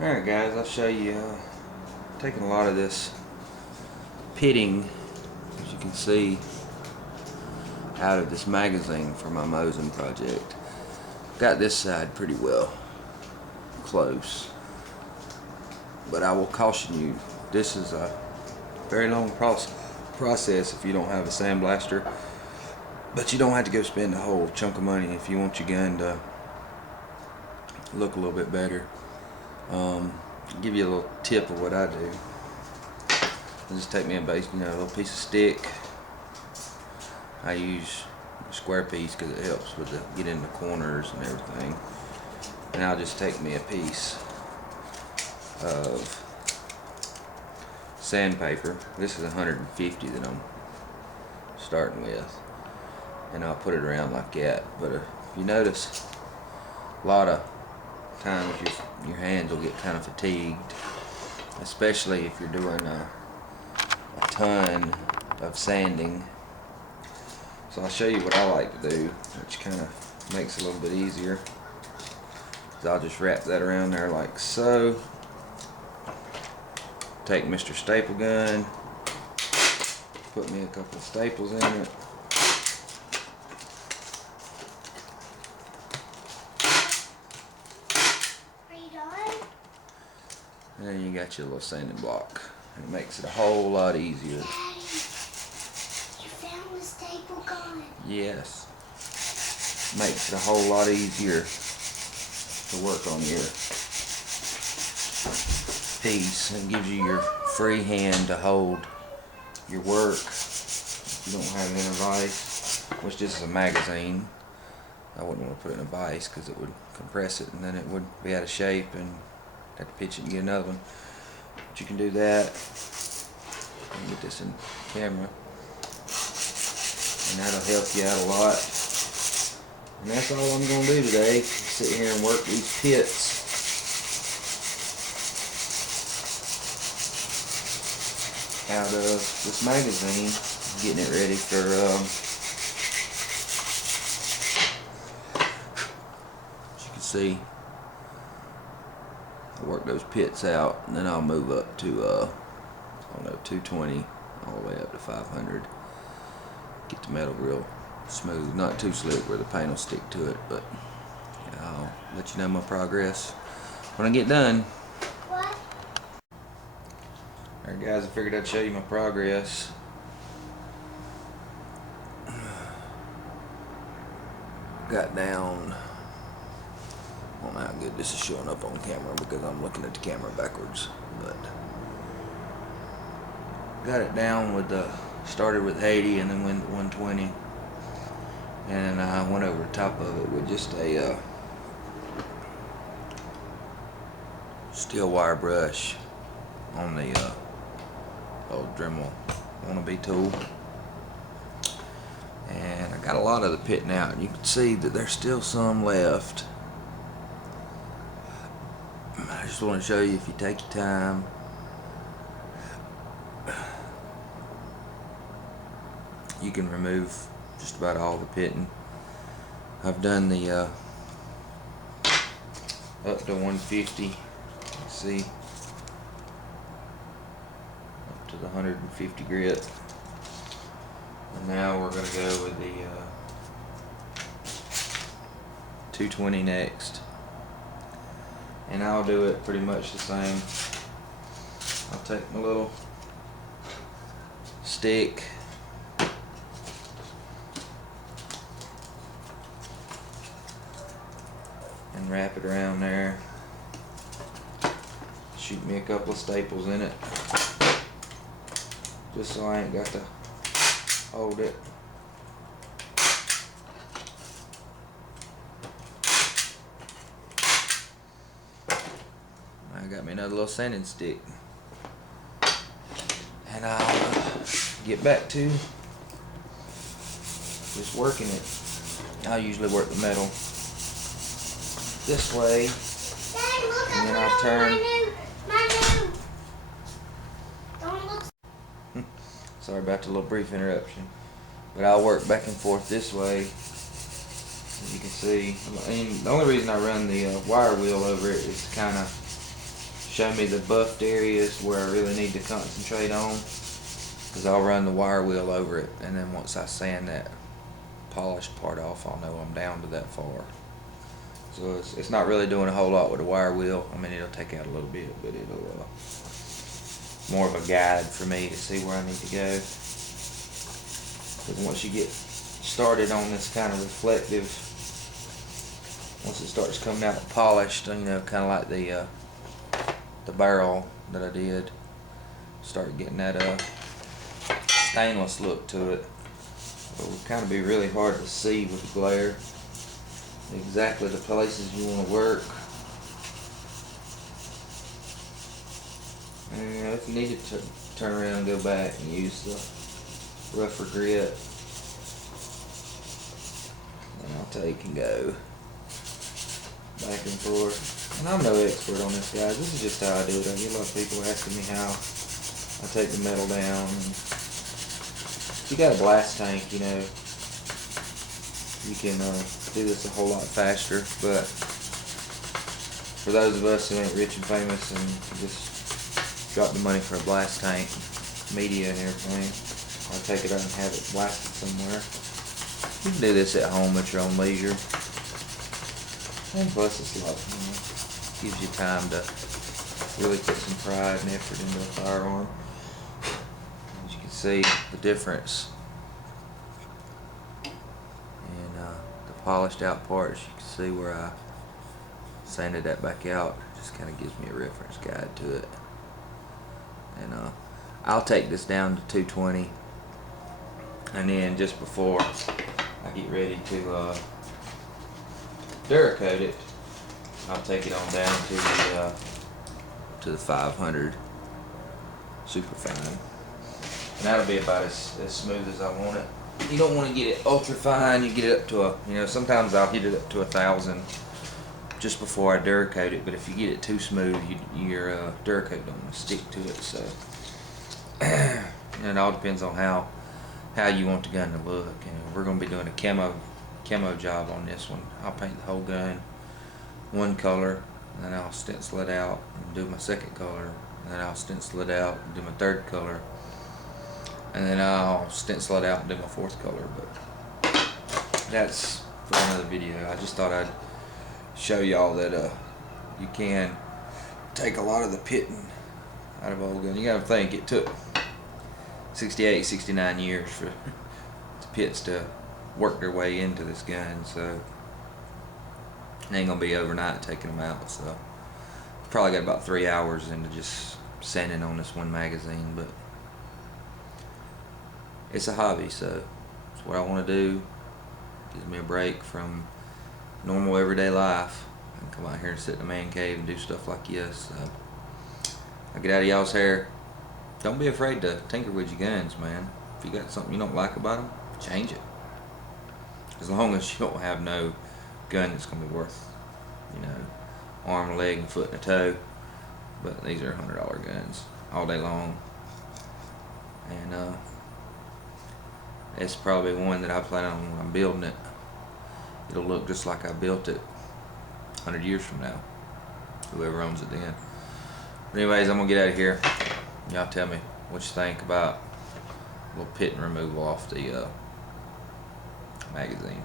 Alright guys, I'll show you taking a lot of this pitting, as you can see, out of this magazine for my Mosin project. Got this side pretty well close, but I will caution you, this is a very long process if you don't have a sandblaster, but you don't have to go spend a whole chunk of money if you want your gun to look a little bit better. I'll give you a little tip of what I do. I just take me a little piece of stick. I use a square piece because it helps with the get in the corners and everything. And I'll just take me a piece of sandpaper. This is 150 that I'm starting with, and I'll put it around like that. But if you notice, a lot of times your hands will get kind of fatigued, especially if you're doing a ton of sanding. So I'll show you what I like to do, which kind of makes it a little bit easier. I'll just wrap that around there like so. Take Mr. Staple gun, put me a couple of staples in it. And then you got your little sanding block. And it makes it a whole lot easier. Daddy, you found the staple gun. Yes. Makes it a whole lot easier to work on your piece, and gives you your free hand to hold your work. If you don't have it in a vise, which this is a magazine, I wouldn't want to put it in a vise because it would compress it and then it would be out of shape and have to pitch it and get another one. But you can do that. Get this in camera, and that'll help you out a lot. And that's all I'm going to do today. Sit here and work these pits. Out of this magazine, getting it ready for as you can see, I work those pits out, and then I'll move up to I don't know, 220 all the way up to 500. Get the metal real smooth, not too slick where the paint will stick to it, but yeah, I'll let you know my progress when I get done. What? Alright guys, I figured I'd show you my progress. Got down, I don't know how good this is showing up on camera because I'm looking at the camera backwards, but got it down with started with 80 and then went 120, and I went over the top of it with just a steel wire brush on the old Dremel wannabe tool, and I got a lot of the pitting out. You can see that there's still some left. I just want to show you, if you take your time, you can remove just about all the pitting. I've done the up to 150. Let's see, up to the 150 grit. And now we're going to go with the 220 next. And I'll do it pretty much the same. I'll take my little stick, and wrap it around there. Shoot me a couple of staples in it, just so I ain't got to hold it. I got me another little sanding stick, and I'll get back to just working it. I usually work the metal this way, Daddy, look, and then I I'll turn. my new. Don't look. Sorry about the little brief interruption, but I'll work back and forth this way. As you can see, and the only reason I run the wire wheel over it is to kind of show me the buffed areas where I really need to concentrate on, because I'll run the wire wheel over it, and then once I sand that polished part off, I'll know I'm down to that far. So it's not really doing a whole lot with the wire wheel. I mean, it'll take out a little bit, but it'll more of a guide for me to see where I need to go. Because once you get started on this kind of reflective, once it starts coming out polished, you know, kind of like the barrel that I did, start getting that stainless look to it. It will kind of be really hard to see with the glare exactly the places you want to work. And if you need to turn around and go back and use the rougher grit, and I'll take and go back and forth. And I'm no expert on this, guys. This is just how I do it. I get a lot of people asking me how I take the metal down. And if you got a blast tank, you know, you can do this a whole lot faster. But for those of us who ain't rich and famous and just drop the money for a blast tank, media and everything, or take it out and have it blasted somewhere, you can do this at home at your own leisure. And plus it's a lot, you know, gives you time to really put some pride and effort into a firearm. As you can see the difference in the polished out parts. You can see where I sanded that back out. It just kind of gives me a reference guide to it. And I'll take this down to 220, and then just before I get ready to Duracoat it, I'll take it on down to the 500 super fine, and that'll be about as smooth as I want it. You don't want to get it ultra fine. You get it up to a, you know, sometimes I'll hit it up to 1,000 just before I Duracoat it, but if you get it too smooth, your Duracoat don't want to stick to it. So and it all depends on how you want the gun to look. You know, we're going to be doing a camo job on this one. I'll paint the whole gun one color, and then I'll stencil it out and do my second color, and then I'll stencil it out and do my third color, and then I'll stencil it out and do my fourth color. But that's for another video. I just thought I'd show y'all that you can take a lot of the pitting out of old gun. You gotta think it took 68, 69 years for the pits to work their way into this gun, so it ain't gonna be overnight taking them out. So probably got about 3 hours into just sanding on this one magazine, but it's a hobby, so it's what I want to do. Gives me a break from normal everyday life. I can come out here and sit in a man cave and do stuff like this. So I'll get out of y'all's hair. Don't be afraid to tinker with your guns, man. If you got something you don't like about them, change it. As long as you don't have no gun that's going to be worth, you know, arm, leg, and foot, and a toe. But these are $100 guns all day long. And it's probably one that I plan on when I'm building it. It'll look just like I built it 100 years from now, whoever owns it then. But anyways, I'm gonna get out of here. Y'all tell me what you think about a little pit and removal off the magazine.